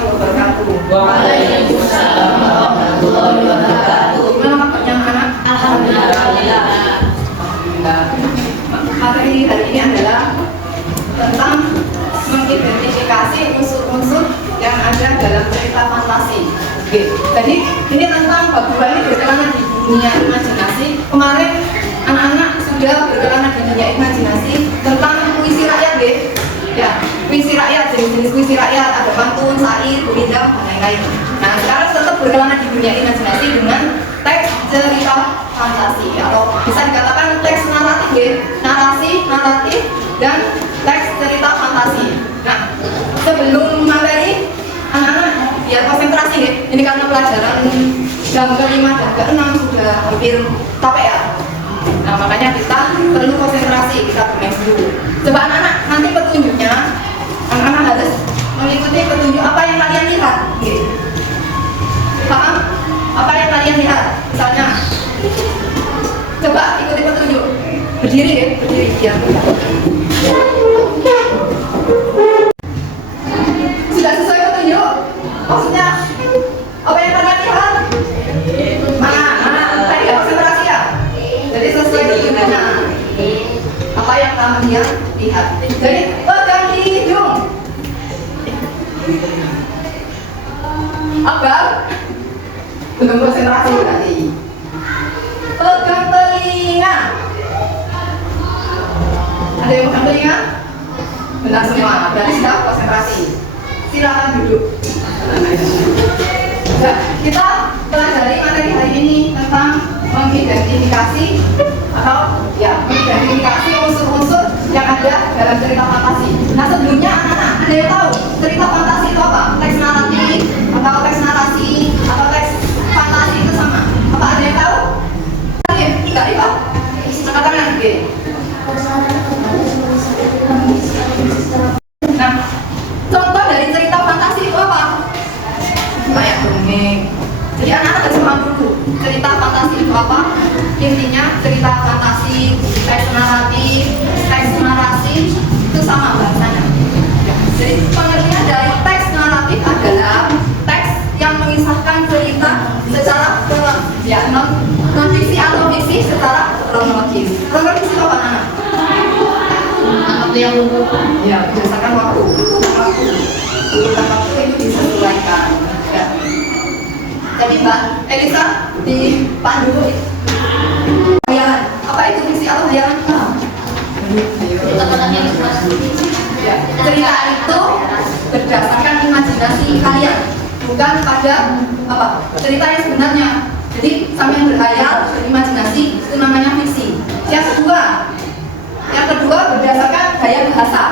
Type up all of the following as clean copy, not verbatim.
warahmatullahi wabarakatuh. Waalaikumsalam warahmatullahi wabarakatuh. Gimana kabarnya anak? Alhamdulillah. Materi hari ini adalah tentang mengidentifikasi unsur-unsur yang ada dalam cerita fantasi. Oke. Jadi ini tentang bab 2 ini berkelana di dunia imajinasi. Kemarin anak-anak sudah berkelana di dunia imajinasi tentang puisi rakyat, deh. Ya, puisi rakyat, jenis-jenis puisi rakyat, ada pantun, syair, gurindam, dan lain-lain. Nah, sekarang tetap berkelana di dunia imajinasi dengan teks cerita fantasi atau bisa dikatakan teks naratif, deh. Narasi, naratif, dan teks cerita fantasi. Nah, sebelum materi, anak-anak biar konsentrasi, deh. Ini karena pelajaran jam ke-5 dan ke-6 sudah hampir capek ya. Nah, makanya kita perlu konsentrasi, kita bermain dulu. Coba anak-anak, nanti petunjuknya anak-anak harus mengikuti petunjuk apa yang kalian lihat. Oke. Paham? Apa yang kalian lihat? Misalnya, coba ikuti petunjuk. Berdiri, deh, berdiri biar sudah sesuai petunjuk? Maksudnya apa yang kalian lihat? Mana? Tadi ya konsentrasi ya? Jadi sesuai petunjuknya. Apa yang kalian lihat? Jadi pegang hidung. Abang belum konsentrasi berarti. Pegang telinga. Ada yang pegang telinga? Benar semua, berarti sudah konsentrasi. Silakan duduk. Nah, kita pelajari materi hari ini tentang mengidentifikasi atau ya mengidentifikasi unsur-unsur yang ada dalam cerita fantasi. Nah, sebelumnya anak-anak ada yang tahu cerita fantasi itu apa? Teks naratif atau teks narasi atau teks fantasi itu sama? Apa ada yang tahu? Oke, tidak ribet. Angkat tangan, oke. Nah, contoh dari cerita fantasi itu apa? Kayak dongeng. Jadi anak-anak harus paham dulu cerita fantasi itu apa? Intinya cerita fantasi, teks naratif, teks narasi itu sama bahasanya. Ya. Jadi pengertian dari teks naratif adalah teks yang mengisahkan cerita secara non fiksi atau fiksi secara kronologis. Kronologis itu apa anak? Waktu yang Ya, berdasarkan waktu. Urutan waktu itu disesuaikan. Ya. Jadi Mbak Elisa dipandu bayangan. Apa itu fiksi atau bayangan? Ya, cerita itu berdasarkan imajinasi kalian, bukan pada apa cerita yang sebenarnya. Jadi sampai berhayal, berimajinasi itu namanya fiksi. Yang kedua berdasarkan gaya bahasa.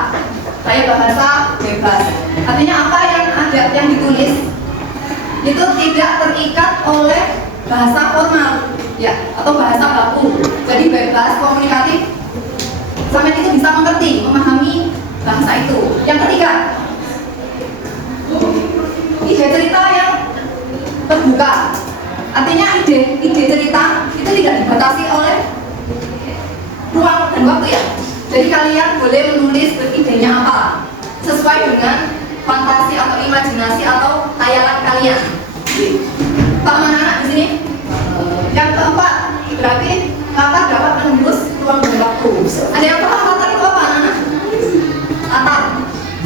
Gaya bahasa bebas. Artinya apa yang ada yang ditulis itu tidak terikat oleh bahasa formal, ya, atau bahasa baku. Jadi bebas, komunikatif, sampai itu bisa mengerti, memahami bahasa itu. Yang ketiga, ide cerita yang terbuka. Artinya ide cerita itu tidak dibatasi oleh ruang dan waktu ya. Jadi kalian boleh menulis idenya apa sesuai dengan fantasi atau imajinasi atau khayalan kalian. Paham anak-anak di sini? Yang keempat, berarti latar dapat menembus ruang dan waktu. Ada yang paham latar itu apa anak-anak?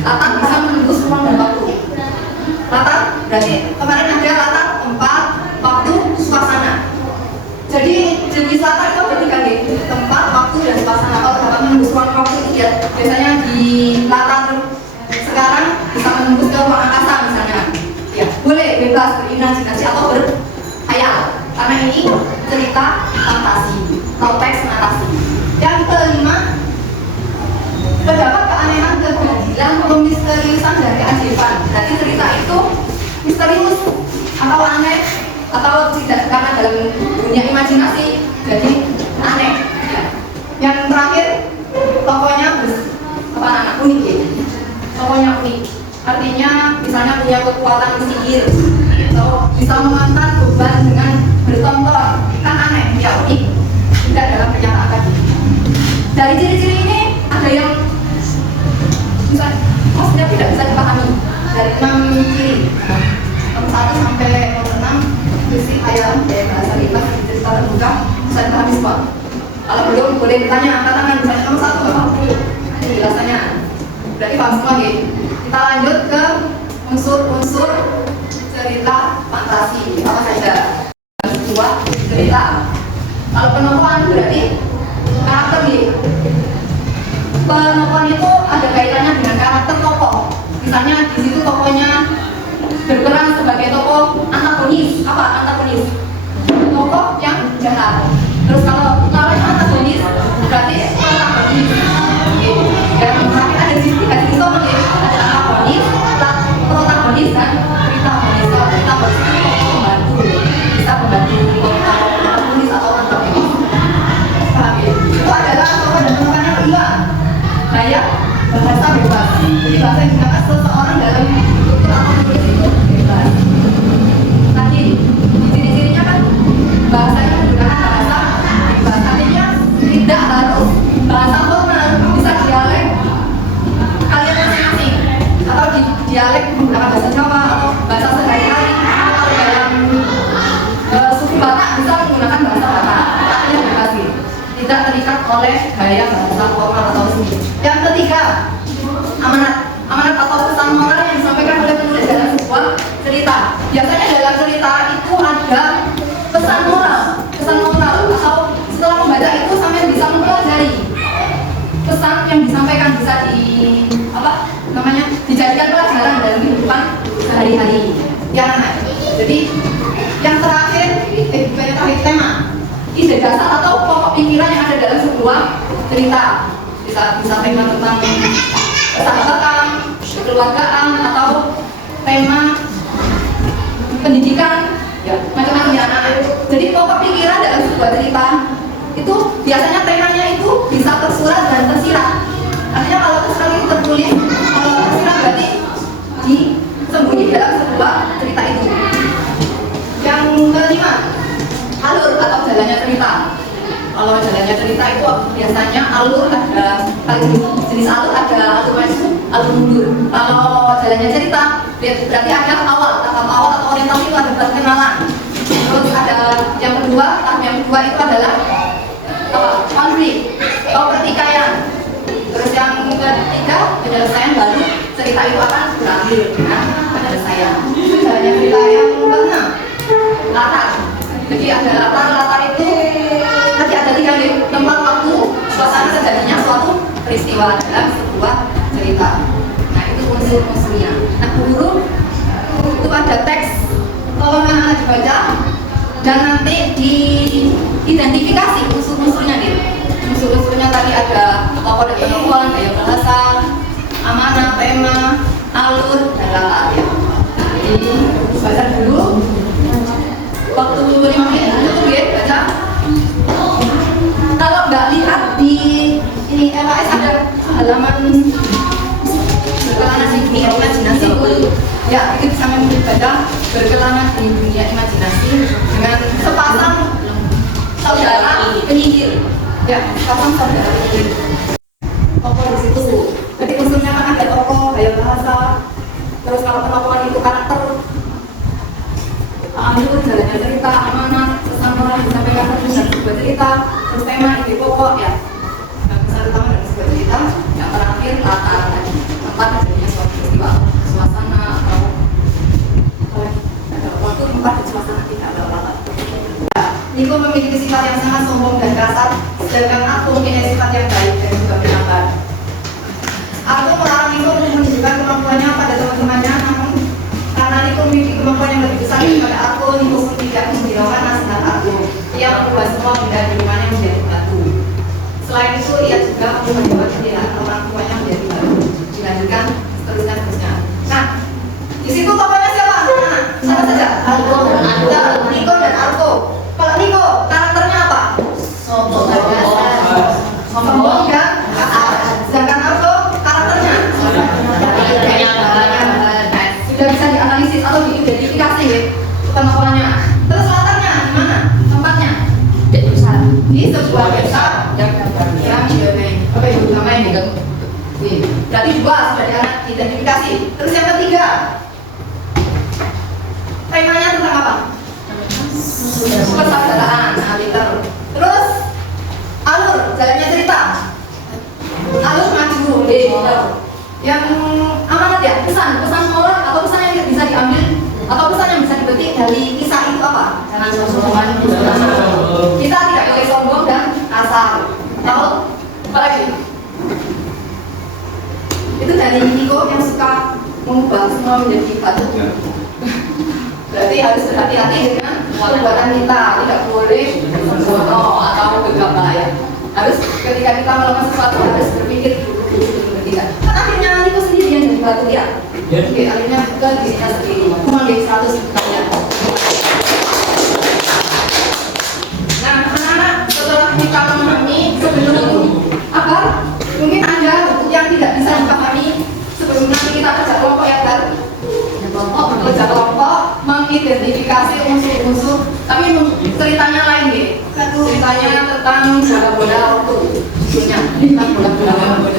Latar bisa menembus ruang dan waktu. Latar berarti kemarin ada latar, tempat, waktu, suasana. Jadi jenis latar itu ada tiga, tempat, waktu, dan suasana. Kalau dapat menembus ruang waktu itu ya biasanya di latar sekarang bisa menembus ke ruang angkasa misalnya. Ya, boleh bebas berimajinasi atau berkhayal karena ini cerita fantasi atau teks narasi. Yang kelima, terdapat keanehan, keganjilan, kemisteriusan, dan keajaiban. Jadi cerita itu misterius atau aneh atau tidak karena dalam dunia imajinasi jadi aneh. Yang terakhir, tokohnya anak unik ya. Tokohnya unik. Artinya misalnya punya kekuatan sihir atau bisa mengangkat beban dengan bertonton, kan aneh, ya unik, tidak dalam kenyataan tadi. Dari ciri-ciri ini ada yang bisa, maksudnya tidak bisa dipahami dari 6 ciri. mahasiswa? Kalau belum boleh ditanya angkat tangan, misalnya nomor 1 nggak tahu ini penjelasannya. Berarti paham semua gitu. Kita lanjut ke unsur-unsur cerita fantasi apa saja. Sebuah cerita. Kalau penokohan berarti karakter gitu. Penokohan itu ada kaitannya dengan karakter tokoh. Misalnya di situ tokohnya berperan sebagai tokoh antagonis. Apa antagonis? Tokoh yang jahat. Terus kalau lawannya antagonis berarti protagonis. Gitu. Dan tapi ada di tiga jenis tokoh ya. Ada antagonis, protagonis dan pritagonis. Kalau pritagonis itu pembantu, bisa membantu protagonis atau antagonis. Paham ya? Itu adalah tokoh dan tokohnya kedua. Kayak bahasa bebas. Jadi bahasa yang digunakan seseorang dalam tutur atau tulis itu bebas. Tadi di ciri-cirinya kan bahasanya menggunakan bahasa bebas. Artinya tidak harus bahasa formal, bisa dialek kalian masing-masing atau dialek menggunakan bahasa Jawa atau bahasa sehari-hari atau dalam suku Batak bisa menggunakan bahasa Batak. Artinya bebas gitu. Tidak terikat oleh gaya bahasa formal atau resmi. Yang ketiga, amanat. Amanat atau pesan moral yang disampaikan oleh penulis dalam sebuah cerita. Biasanya dalam cerita itu ada pesan moral atau setelah membaca itu sampai bisa mempelajari pesan yang disampaikan, bisa dijadikan pelajaran dalam kehidupan sehari-hari. Jadi yang terakhir tema. Ide dasar atau pokok pikiran yang ada dalam sebuah cerita. Bisa tema tentang persahabatan, kekeluargaan, atau tema pendidikan, ya macam-macam ya anak-anak. Jadi pokok pikiran dalam sebuah cerita itu biasanya temanya itu bisa tersurat dan tersirat. Artinya kalau tersurat itu tertulis, kalau tersirat berarti disembunyi dalam sebuah cerita itu. Yang kelima, alur atau jalannya cerita. Kalau jalannya cerita itu biasanya alur ada, jenis alur ada alur maju, alur mundur. Kalau jalannya cerita berarti ada tahap awal atau orientasi itu ada perkenalan. Terus ada yang kedua, tahap yang kedua itu adalah konflik atau pertikaian. Terus yang ketiga, penyelesaian, baru cerita itu akan berakhir dengan penyelesaian. Itu jalannya cerita. Yang keenam, latar. Jadi ada latar itu nanti ada tiga nih, tempat, waktu, suasana terjadinya suatu peristiwa dalam sebuah cerita. Nah itu unsur-unsurnya. Nah guru itu ada teks, tolong anak-anak dibaca dan nanti diidentifikasi unsur-unsurnya gitu. Unsur-unsurnya tadi ada tokoh dan penokohan, gaya bahasa, amanah, tema, alur, dan latar ya. Jadi baca dulu. Waktu 5 menit cukup ya baca. Kalau nggak lihat di ini LKS ada halaman berkelana di dunia imajinasi ya, itu bisa membaca berkelana di dunia imajinasi dengan sepasang saudara penyihir ya, sepasang saudara penyihir. Tokoh di situ, jadi unsurnya kan ada tokoh, gaya bahasa, terus kalau penokohan itu karakter, alur, jalannya cerita, amanat, pesan moral yang disampaikan dalam sebuah cerita, terus tema, ide pokok ya, pesan utama dari sebuah cerita. Yang terakhir latar, tempat terjadinya suatu peristiwa, suasana atau waktu, tempat dan suasana tidak ada latar. Niko memiliki sifat yang sangat sombong dan kasar, sedangkan aku mempunyai sifat yang baik dan juga penyabar. Aku melarang Niko untuk menunjukkan kemampuannya pada teman-temannya, namun karena Niko memiliki kemampuan yang lebih besar daripada aku, Niko pun tidak menghiraukan nasihat aku. Ia mengubah semua benda di rumahnya menjadi batu. Selain itu, ia juga membuat pilihan orang tuanya menjadi batu. Dilanjutkan seterusnya. Nah, di situ tokohnya siapa? Siapa saja? Niko dan Arko. Kalau Niko, karakternya apa? Sombong dan kasar. Sedangkan Arko, karakternya sudah bisa dianalisis atau diidentifikasi ya, penokohannya. Terus latarnya di mana? Tempatnya di sebuah desa yang namanya berarti dua sudah diidentifikasi. Terus yang ketiga, temanya tentang apa? Persaudaraan, liter. Terus dari kisah itu apa? Jangan sombong. Kita tidak boleh sombong dan kasar. Tahu? Apa lagi? Itu dari Niko yang suka mengubah semua menjadi batu. Berarti harus berhati-hati dengan perbuatan kita. Tidak boleh sembrono atau gegabah ya. Harus ketika kita melakukan sesuatu harus berpikir dulu tidak. Kan akhirnya Niko sendiri yang jadi batu ya. Oke, akhirnya ke dirinya sendiri. Cuma dari 100 juta. Nah, anak-anak setelah kita memahami sebelum itu apa? Mungkin Anda yang tidak bisa dipahami sebelum nanti kita kerja kelompok ya kan? Kerja kelompok mengidentifikasi unsur-unsur. Tapi ceritanya lain deh. Ceritanya tentang bola-bola waktu. Isunya tentang bola-bola waktu.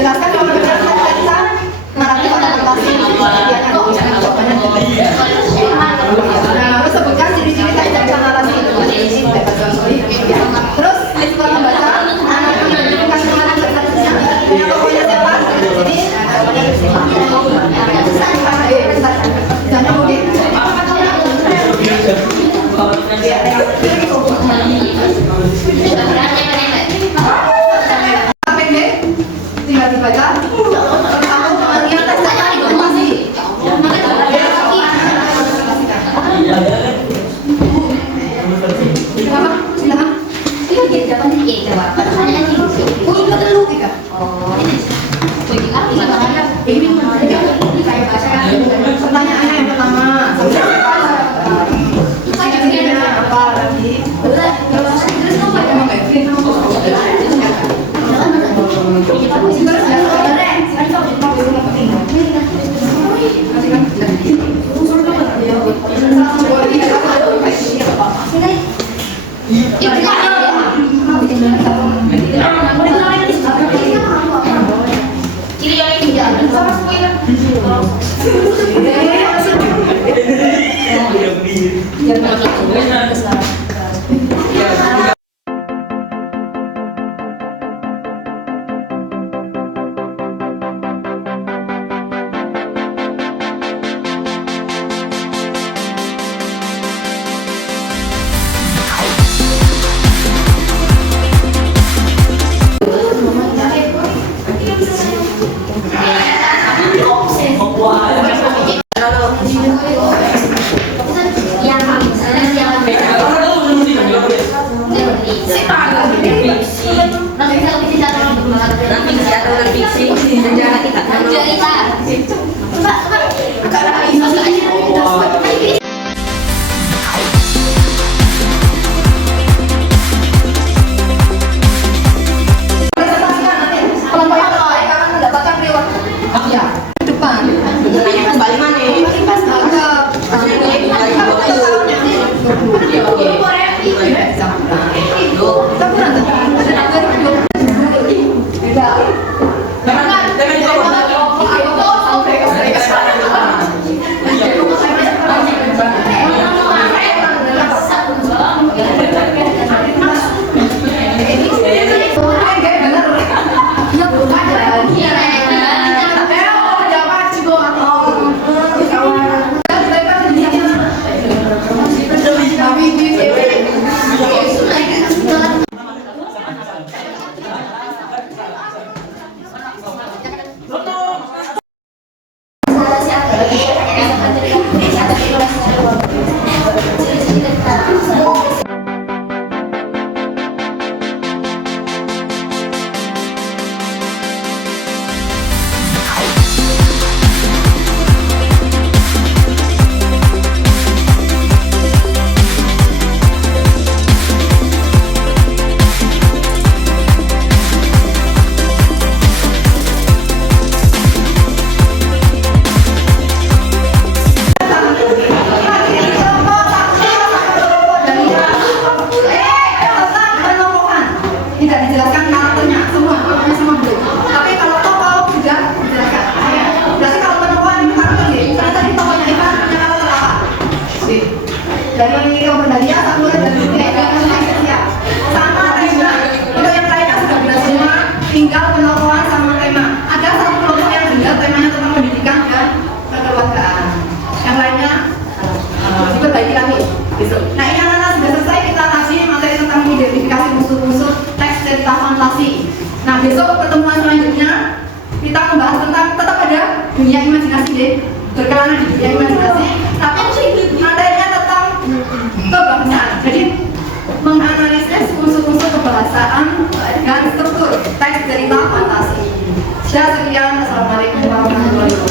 Jelaskan kalau sebutkan ciri-ciri kaitan narasi itu. Terus setelah membaca anak mengidentifikasi narasinya yang tokohnya siapa? Tinggal dibaca. Pertanyaannya yang pertama, apa lagi? Terima kasih. dari Kompodalia satu dan ya. Sama tema. Untuk yang lainnya sudah benar semua. Tinggal penelpon sama tema. Ada satu kelompok yang benar temanya tentang pendidikan dan kekeluargaan. Yang lainnya diperbaiki lagi besok. Nah ini anak-anak sudah selesai kita tadi materi tentang identifikasi musuh-musuh teks cerita fantasi. Nah besok pertemuan selanjutnya kita membahas tentang tetap ada dunia imajinasi deh, berkelana di dunia imajinasi, tapi materinya tentang kebahasaan. Jadi menganalisis unsur-unsur kebahasaan dan struktur teks cerita fantasi. Sekian, assalamualaikum warahmatullahi wabarakatuh.